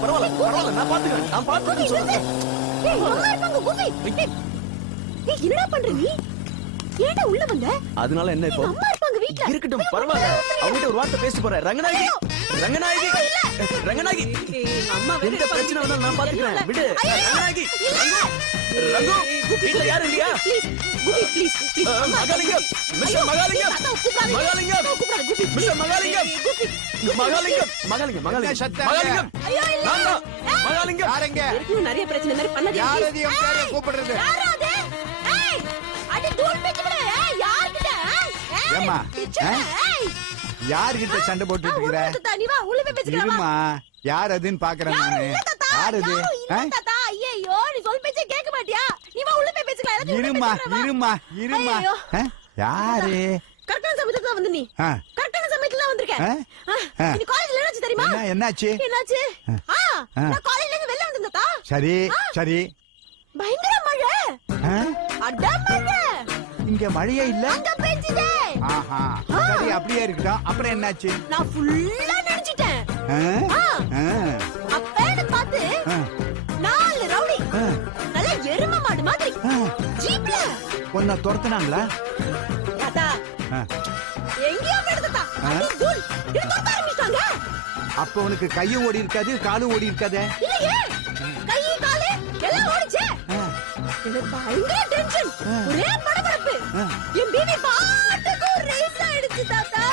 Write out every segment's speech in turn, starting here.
பரவாயில்ல நான் பாத்துக்கிறேன் என்னடா பண்ற நீ? ஏன்டா உள்ள வந்த? அதனால என்ன இப்போ? அம்மா இருப்பாங்க வீட்ல. இருக்கட்டும் பரவாயில்ல. அவங்க ஒரு வார்த்தை பேசி போறேன். ரங்கநாயகி அம்மா எந்த பிரச்சனை வந்தாலும் நான் பாத்துக்கிறேன். விடு ரங்கநாயகி. ரகு வீட்ல யாரும் இல்லையா? Please Mahalingam mister Mahalingam mister Mahalingam ஐயோ இல்ல மகாலிங்கம் யாரங்க? நிறைய பிரச்சனை மாதிரி பண்ணாதீங்க. யாரதியும் பேரை கூப்பிடுறது? யாராது? ஏய் அடி தூள் பிச்சு விடு. ஏய் யார்கிட்ட? ஏம்மா யார்கிட்ட சண்டை போட்டுட்டு இருக்கற? நீ வா உள்ள போய் பேசிக்கலாம். இருமா யார் அதுன்னு பாக்குறேன் நானு. யார் அது? தாத்தா ஐயோ நீ சொல் பேச்சே கேட்க மாட்டியா? நீ வா உள்ள போய் பேசிக்கலாம். இருமா யாரு? கரெக்டான சமயத்துல வந்து நீ. கரெக்டான சமயத்துல தான் வந்திருக்க. நீ காலேஜ்ல என்னாச்சு தெரியுமா? என்னாச்சு? நான் காலேஜ்ல இருந்து வெளிய வந்தேன் தாத்தா. சரி பயங்கர மழை. அட மழை. இங்க மழையே இல்ல. அங்க பெஞ்சுதே. சரி அப்படியே இருக்கட்டும். அப்புறம் என்னாச்சு? நான் ஃபுல்லா நனைஞ்சிட்டேன். அப்பேன்னு பார்த்து 4 ரவுடி நல்ல எருமை மாடு மாதிரி ஜீப்ல உன்னை துரத்துனாங்களா? தாத்தா எங்கேயோ போயிடுதா. அடி தூள் இது துரத்த ஆரம்பிச்சாங்க. அப்ப உனக்கு கையும் ஓடி இருக்காது காலும் ஓடி இருக்காதே? இல்லையே கை காலு எல்லாம் ஓடிச்சே. எனக்கு பயங்கர டென்ஷன். ஒரே படபடப்பு. என் பிபி பாட்டுக்கு ரைஸ் ஆயிடுச்சு தாத்தா.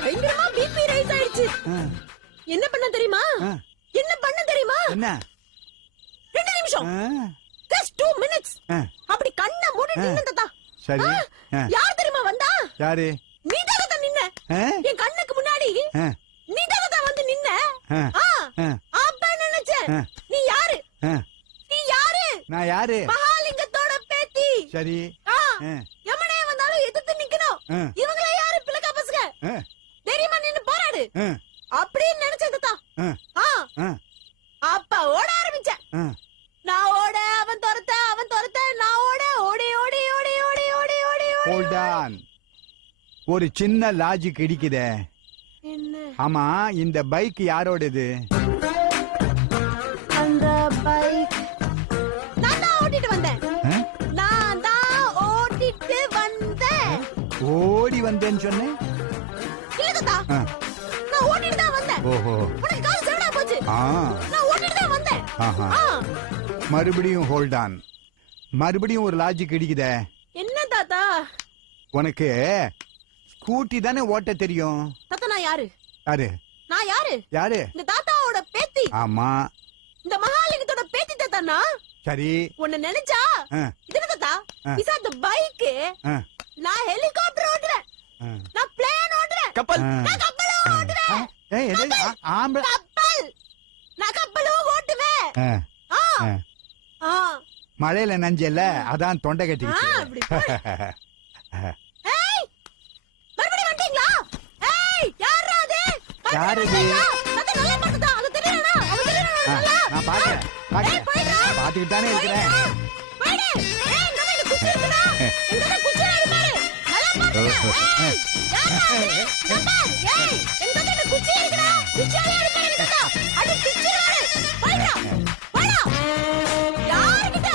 பயங்கரமா பிபி ரைஸ் ஆயிடுச்சு. என்ன பண்ண தெரியுமா? என்ன? 2 நிமிஷம். just 2 minutes. அப்படி கண்ணை மூடிட்டு நின்னு தாத்தா. சரி. யார் தெரியுமா வந்தா? யாரு? நீ தாத்தா நின்ன. என் கண்ணுக்கு முன்னாடி நீ தாத்தா வந்து நின்ன. அப்ப நினைச்சேன் நீ யாரு? நான் யாரு? மகாலிங்கத்தோட பேத்தி. சரி. எமனே வந்தாலும் எதிர்த்து நிக்கணும். இவங்களே யாரு பிளக்க பசங்க? தெரியுமா நின்னு போராடு. அப்படின்னு நினைச்சேன் தாத்தா. அப்ப ஓட ஆரம்பிச்சேன். நான் ஓட அவன் துரத்த நான் ஓட ஓடி ஓடி ஓடி ஓடி ஓடி ஓடி ஹோல்ட் ஆன். ஒரு சின்ன லாஜிக் இடிக்குதே. என்ன? ஆமா இந்த பைக் யாரோடது? அந்த பைக் நான் தான் ஓட்டிட்டு வந்தேன். ஓடி வந்தேன்னு சொன்னேன். இல்ல தாத்தா நான் ஓட்டிட்டு தான் வந்தேன். ஓஹோ உனக்கு கால் செவடா போச்சு. நான் ஓட்டிட்டு தான் வந்தேன். மறுபடியும் ஹோல்ட் ஆன். மறுபடியும் ஒரு லாஜிக் இடிக்குதே. என்ன தாத்தா? உனக்கு ஸ்கூட்டி தானே ஓட்ட தெரியும். தாத்தா நான் யாரு? நான் யாரு? இந்த தாத்தாவோட பேத்தி. ஆமா இந்த மகாலிங்கத்தோட பேத்தி தாத்தானா? சரி. உன்னை நினைச்சா இது தாத்தா இஸ் அந்த பைக். நான் ஹெலிகாப்டர் ஓட்டுறேன். நான் பிளேன் ஓட்டுறேன். நான் கப்பல் ஓட்டுறேன். கப்பல். நான் கப்பலும் ஓட்டுவேன். மழையில நஞ்சல அதான் தொண்டை கட்டிக்கிச்சு. ஏய் மறுபடியும் வந்துட்டீங்களா? ஏய் யாரா அது? யாரு இது? அது நல்ல பட்டதா. அது தெரியலனா? நான் பாத்துக்கிட்டு தானே இருக்கிறேன். போடு. ஏய் இங்க வந்து குச்சி இருக்குடா. இங்க வந்து குச்சி இருக்கு பாரு. நல்லா பாருங்க. ஏய் யாரா அது? நம்பர். ஏய் இங்க வந்து குச்சி இருக்குடா. குச்சியால இருக்கு தாத்தா. அடி குச்சி வாரு. போடா. யார்கிட்ட?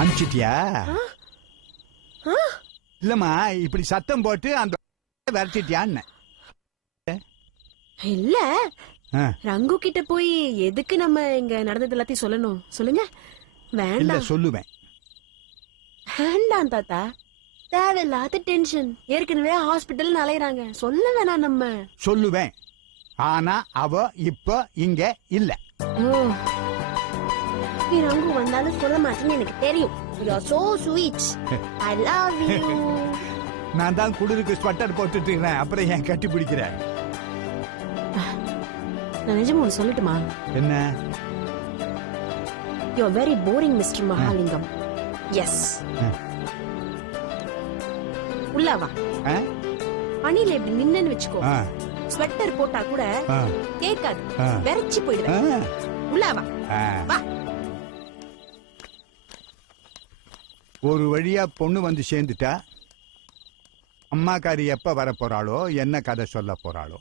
அனுப்பிச்சிட்டியா? இல்லம்மா இப்படி சத்தம் போட்டு அந்த விரட்டிட்டியான்னு. இல்ல ரங்கு கிட்ட போய் எதுக்கு நம்ம இங்க நடந்தது எல்லாத்தையும் சொல்லணும்? சொல்லுங்க. வேண்டாம். சொல்லுவேன். வேண்டாம் தாத்தா. தேவையில்லாத டென்ஷன். ஏற்கனவே ஹாஸ்பிட்டல் அலையறாங்க. சொல்ல வேணாம் நம்ம. சொல்லுவேன். ஆனா அவ இப்ப இங்க இல்ல. நீ ரங்கு வந்தாலும் சொல்ல மாட்டேன்னு எனக்கு தெரியும். You are so sweet. I love you. நான் தான் குளிருக்கு ஸ்வெட்டர் போட்டுட்டு இருக்கேன். அப்புறம் ஏன் கட்டி பிடிக்கிறேன்? நான் நிஜமா ஒன்று சொல்லட்டுமா? என்ன? You are very boring, Mr. Mahalingam. Yes. உள்ள வா. பனில இப்படி நின்னு வெச்சுக்கோ. ஸ்வெட்டர் போட்டா கூட கேட்காது. வெறச்சி போயிடுவேன். உள்ள வா. வா. ஒரு வழியா பொண்ணு வந்து சேர்ந்துட்டா. அம்மாக்காரி எப்ப வர போறாளோ, என்ன கதை சொல்ல போறாளோ.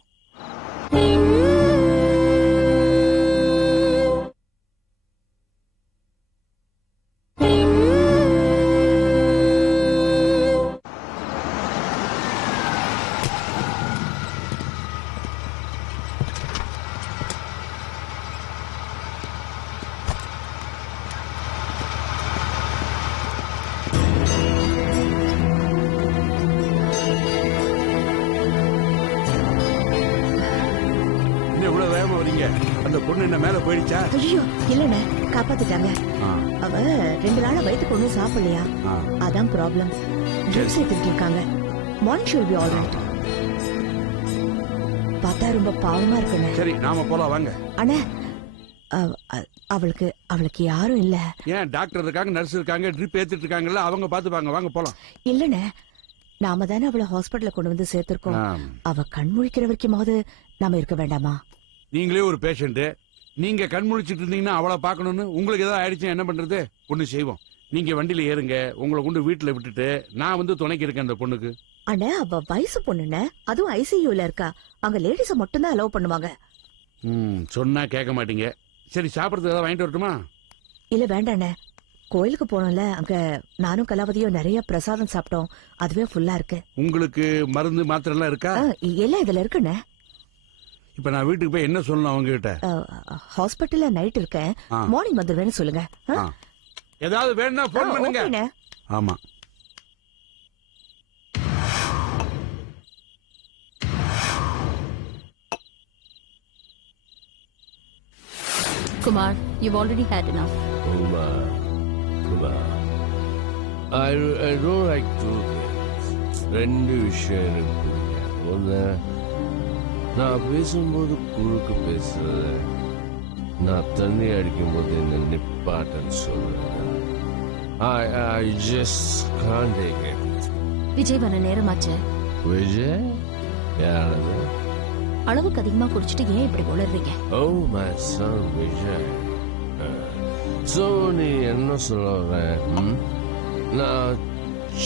அந்த பொண்ணு என்ன மேல போயிடுச்சா? ஐயோ இல்லண்ணே, காப்பாத்திட்டாங்க. அவ 2 நாளா வயித்துக்கு ஒண்ணும் சாப்பிடலையா, அதான் ப்ராப்ளம். ட்ரிப்ஸ் எடுத்துட்டு இருக்காங்க. Morning shall B all right. பார்த்தா ரொம்ப பாவமா இருக்குண்ணே. சரி நாம போலாம் வாங்க. அண்ணே அவளுக்கு யாரும் இல்ல. ஏன் டாக்டர் இருக்காங்க, நர்ஸ் இருக்காங்க, ட்ரிப் ஏத்திட்டு இருக்காங்கல்ல, அவங்க பாத்துப்பாங்க. வாங்க போலாம். இல்லண்ணே, நாம தானே அவளை ஹாஸ்பிட்டல்ல கொண்டு வந்து சேர்த்திருக்கோம். அவ கண் முழிக்கிற வரைக்குமாவது நாம இருக்க வேண்டாமா? நீங்களே ஒரு பேஷண்ட், நீங்க கண் முழிச்சிட்டு இருந்தீங்கன்னா அவளை பாக்கணும்னு உங்களுக்கு ஏதாவது ஆயிடுச்சு என்ன பண்றது? ஒண்ணு செய்வோம், நீங்க வண்டியில ஏறுங்க, உங்களை கொண்டு வீட்டுல விட்டுட்டு நான் வந்து துணைக்கு இருக்கேன் அந்த பொண்ணுக்கு. அண்ணே அவ வயசு பொண்ணுண்ணே, அதுவும் ஐசியூல இருக்கா. அங்க லேடிஸ மட்டும் தான் அலோவ் பண்ணுவாங்க. சொன்னா கேட்க மாட்டீங்க. சரி சாப்பிடறதுக்கு ஏதாவது வாங்கிட்டு வரட்டுமா? இல்ல வேண்டாண்ணே, கோயிலுக்கு போனோம்ல, அங்க நானும் கலாவதியும் நிறைய பிரசாதம் சாப்பிட்டோம். அதுவே ஃபுல்லா இருக்கு. உங்களுக்கு மருந்து மாத்திரை எல்லாம் இருக்கா? எல்லாம் இதுல இருக்குண்ணே. இப்ப நான் வீட்டுக்கு போய் என்ன சொல்லணும் அவங்க கிட்ட? ஹாஸ்பிட்டல்ல நைட் இருக்கேன், மார்னிங் வந்துருவேன்னு சொல்லுங்க. ஏதாவது வேணும்னா போன் பண்ணுங்க. ஆமா. Kumar, you've already had enough. Kumar. I don't like two things. 2 விஷயம் எனக்கு பிடிக்காது. ஒன்று, நான் பேசும்போது குறுக்கு பேசுறது, நான் தண்ணி அடிக்கும்போது என்ன நிப்பாட்டன்னு சொல்றேன். I just can't take it. Vijay வர நேரமாச்சு. விஜய் யாரது? அளவுக்கு அதிகமா குடிச்சிட்டு ஏன் இப்படி உளறீங்க? Oh my son Vijay. So நீ என்ன சொல்ற? நான்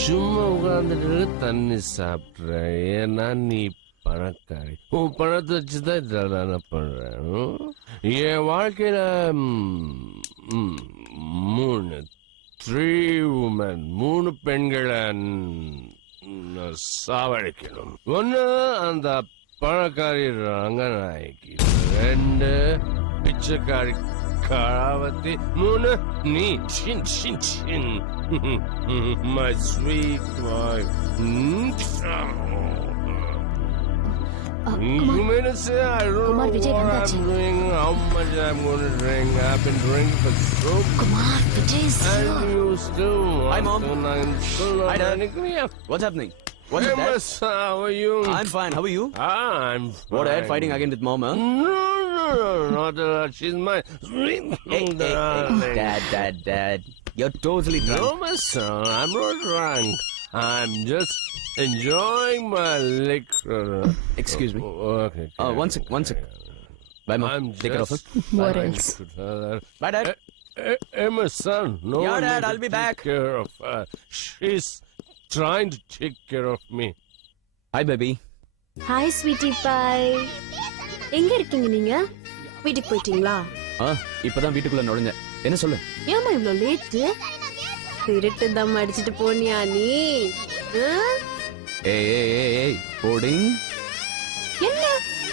சும்மா உட்கார்ந்துட்டு தண்ணி சாப்பிட்றேன். ஏன்னா நீ பணக்காரி, உன் பணத்தை வச்சுதான் இதெல்லாம் நான் பண்றேன். என் வாழ்க்கையில 3 women, 3 பெண்களை சாவடிக்கணும். ஒன்னு அந்த பணக்காரி ரங்கநாயகி, 2 பிச்சைக்காரி கலாவதி, 3 நீ. சின் சின் சின் my sweet wife. Kumar, Vijay வந்தாச்சு. How much I'm going to drink? I've been drinking for so much. Kumar, Vijay is here. And you still Hi, want Mom. to Hi, Dad. What's happening? What's Hey, that? Miss, how are you? I'm fine. How are you? I'm fine. What, Dad? Fighting again with Mom, huh? No, not that. She's my sweet darling. Dad. You're totally drunk. No, my son, I'm not drunk. I'm just enjoying my liquor. Excuse me. Okay. One sec. Bye, Mom. I'm Take care of her. What else? Bye, Dad. Hey, my son. No, Yeah, Dad, need to I'll be take back. Care of her. She's trying to take care of me. Hi, baby. Hi sweetie pie. எங்க இருக்கீங்க நீங்க? வீட்டுக்கு போயிட்டீங்களா? இப்பதான் வீட்டுக்குள்ள நுழைஞ்சேன். என்ன சொல்லு? ஏமா இவ்ளோ லேட்? திருட்டு தம் அடிச்சிட்டு போனியா நீ? ஏய் போடிங். என்ன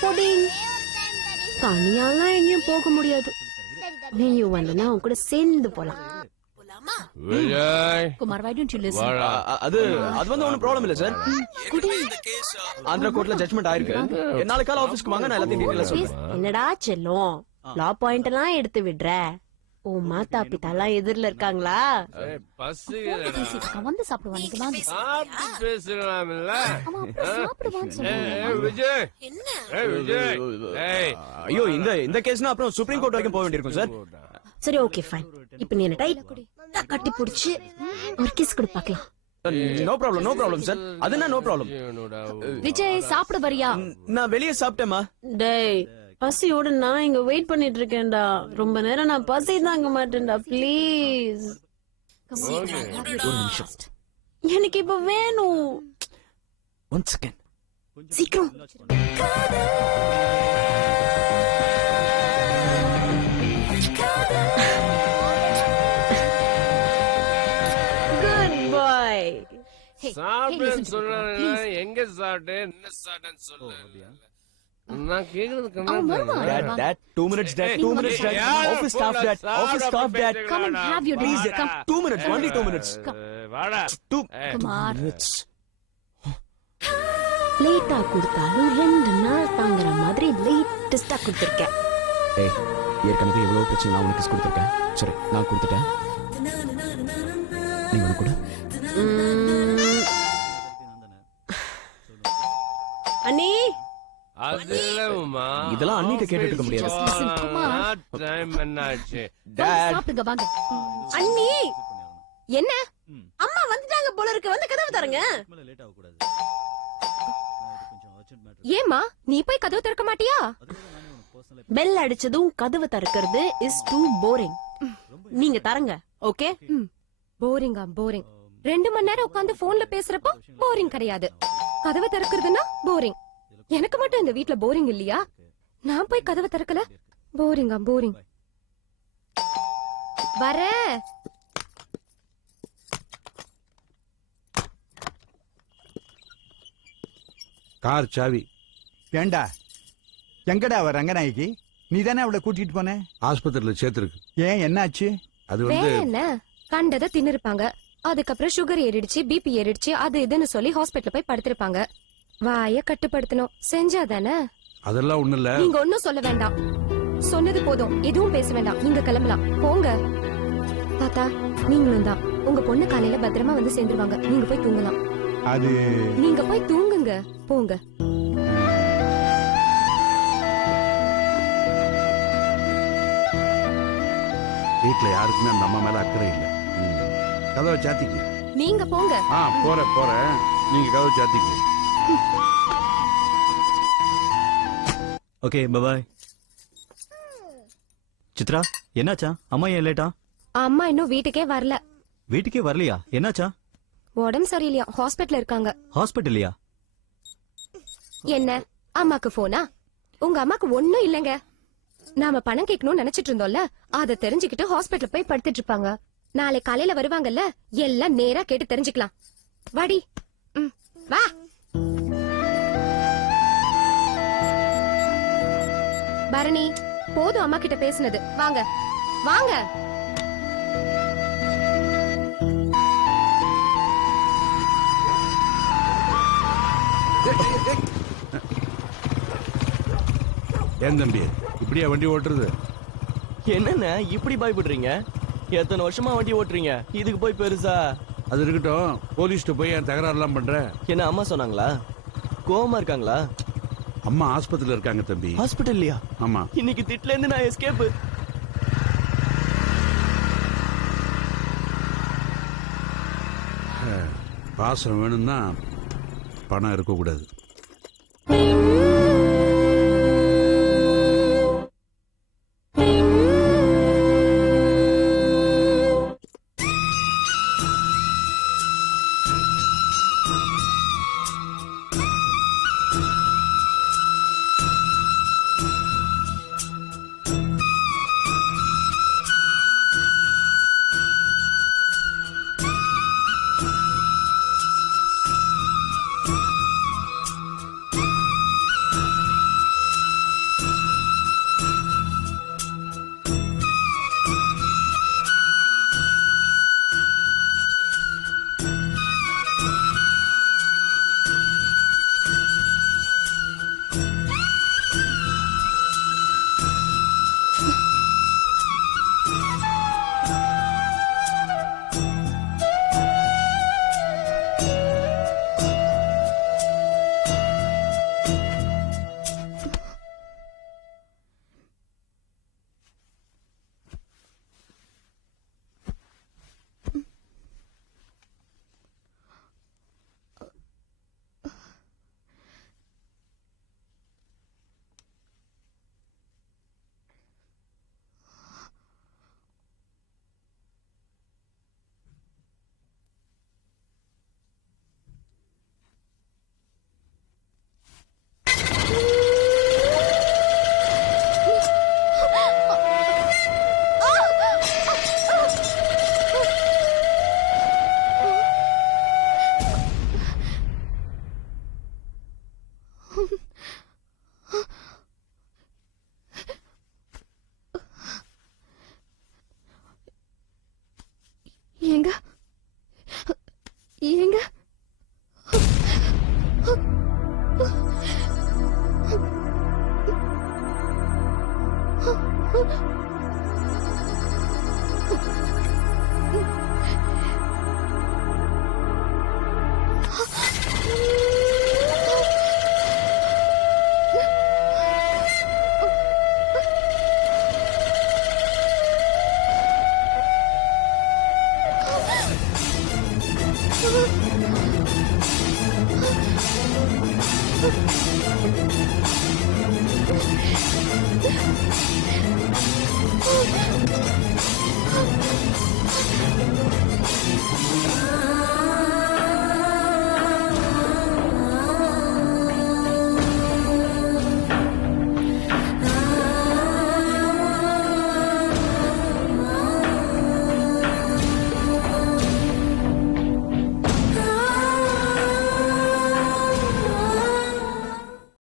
போடிங்? தனியாலாம் எங்கேயும் போக முடியாது. நீயும் வந்தனா உன் கூட சேர்ந்து போலாம். Vijay. Kumar, why don't you listen? அது வந்து ஒன்னும் ப்ராப்ளம் இல்ல சார். ஆந்திரா கோர்ட்ல ஜட்ஜ்மெண்ட் ஆயிருக்கு. நாளைக்கு காலை ஆபீஸ்க்கு வாங்க, நான் எல்லாத்தையும் டீடைலா சொல்றேன். என்னடா செல்லம், லா பாயிண்ட் எல்லாம் எடுத்து விடுற. ஓ மாதா பிதாலாம் எதிரில இருக்காங்களா? அவன் வந்து சாப்பிடுவான். நீங்க வாங்க. சாப்பிட்டு பேசலாம்ல. அவன் அப்புறம் சாப்பிடுவான்னு சொன்னான். விஜய். என்ன? விஜய். ஐயோ இந்த கேஸ்னா அப்புறம் சுப்ரீம் கோர்ட் வரைக்கும் போக வேண்டியிருக்கும் சார். சரி ஓகே ஃபைன். இப்போ நீ என்ன டைட்டா கட்டி பிடிச்சு ஒரு கிஸ் கொடு பார்க்கலாம். No problem sir. அதுனா நோ ப்ராப்ளம். விஜய் சாப்பிட வரியா? நான் வெளியே சாப்பிட்டேமா. டேய் பசியோட நான் இங்க வெயிட் பண்ணிட்டு இருக்கேன்டா. ரொம்ப நேரம் நான் பசி தாங்க மாட்டேன்டா. ப்ளீஸ் ஒரு நிமிஷம். எனக்கு இப்ப வேணும். One second. சீக்கிரம். குட் பாய். சாப்பிடுன்னு சொல்றேன், எங்க சாப்பிட்டேன், என்ன சாப்பிட்டேன்னு சொல்லு. நான் கேக்குறது Dad, 2 minutes, Dad. 2 minutes, Dad. Office staff, Dad. Office staff, Dad. Come and have your Please, dinner. Come. 2 minutes. Only 2 minutes. வாடா. 2 Kumar. minutes. லேட்டா கொடுத்தாலும் 2 நாள் தாங்குற மாதிரி லேட்டஸ்டா கொடுத்திருக்கேன். ஏய், ஏற்கனவே எவ்வளவு பிரச்சனை நான் உனக்கு கொடுத்துருக்கேன். சரி, நான் கொடுத்துட்டேன். நீ உனக்கு கூட அண்ணி அதுலமா இதெல்லாம் அண்ணிட்ட கேட்டுட்டு இருக்க முடியாது. Just listen, Kumar. டைம் என்னாச்சு? Dad. சாப்பிடுங்க வாங்க. அண்ணி என்ன அம்மா வந்துட்டாங்க போல இருக்கு. வந்து கதவு தரங்க. ஏம்மா நீ போய் கதவு திறக்க மாட்டியா? பெல் அடிச்சதும் கதவு திறக்கிறது இஸ் டூ போரிங். நீங்க தரங்க. ஓகே. போரிங்கா போரிங். 2 மணி நேரம் உட்கார்ந்து போன்ல பேசுறப்போ போரிங் கிடையாது. கதவை திறக்கிறதுனா போரிங். எனக்கு மட்டும் இந்த வீட்ல போரிங் இல்லையா? நான் போய் கதவை திறக்கல. போரிங்கா போரிங். வர கார் சாவி ஏண்டா எங்கடா அவ ரங்கநாயகி? நீ தானே அவளை கூட்டிட்டு போன? ஆஸ்பத்திரியில சேர்த்திருக்கு. ஏன் என்னாச்சு? அது வேற வந்து என்ன கண்டதை தின்னுருப்பாங்க. அதுக்கப்புறம் சுகர் ஏறிடுச்சு, பிபி ஏறிடுச்சு, அது இதுன்னு சொல்லி ஹாஸ்பிட்டல் போய் படுத்திருப்பாங்க. வாய கட்டுப்படுத்தணும். செஞ்சாதானே? அதெல்லாம் ஒண்ணு இல்ல. நீங்க ஒன்னும் சொல்ல வேண்டாம். சொன்னது போதும். எதுவும் பேச வேண்டாம். நீங்க கிளம்பலாம். போங்க. தாத்தா நீங்களும் தான். உங்க பொண்ணு காலையில பத்திரமா வந்து சேர்ந்துருவாங்க. நீங்க போய் தூங்கலாம். அது நீங்க போய் தூங்குங்க. போங்க. வீட்டுல யாருக்குமே அந்த அம்மா மேல அக்கறை இல்ல. கதவை சாத்திக்கு. நீங்க போங்க. போறேன். நீங்க கதவை சாத்திக்கு. Okay bye. சித்ரா என்னாச்சா? அம்மா ஏன் லேட்டா? அம்மா இன்னும் வீட்டுக்கே வரல. வீட்டுக்கே வரலையா? என்னாச்சா? உடம்பு சரியில்லையா? ஹாஸ்பிட்டல்ல இருக்காங்க. ஹாஸ்பிட்டல்லையா? என்ன அம்மாக்கு போனா? உங்க அம்மாக்கு ஒண்ணும் இல்லங்க. நாம பணம் கேட்கணும்னு நினைச்சிட்டு இருந்தோம்ல, அத தெரிஞ்சுக்கிட்டு ஹாஸ்பிட்டல் போய் படுத்துட்டு இருப்பாங்க. நாளை காலையில வருவாங்கல்ல, எல்லாம் நேரா கேட்டு தெரிஞ்சுக்கலாம். வாடி. வா. பரணி போதும் அம்மா கிட்ட பேசுனது. வாங்க வாங்க. ஏன் தம்பி இப்படியா வண்டி ஓட்டுறது? என்னண்ணே இப்படி பயப்படுறீங்க? எத்தனை வருஷமா வண்டி ஓட்டுறீங்க, இதுக்கு போய் பெருசா? அது இருக்கட்டும், போலீஸ்ட்ட போய் என் தகராறுலாம் பண்ற? என்ன அம்மா சொன்னாங்களா? கோவமா இருக்காங்களா? அம்மா ஆஸ்பத்திரியில இருக்காங்க தம்பி. ஹாஸ்பிட்டல்லையா? ஆமா. இன்னைக்கு திட்ல இருந்து நான் எஸ்கேப். பாசம் வேணும்னா பணம் இருக்கக்கூடாது. ஆ,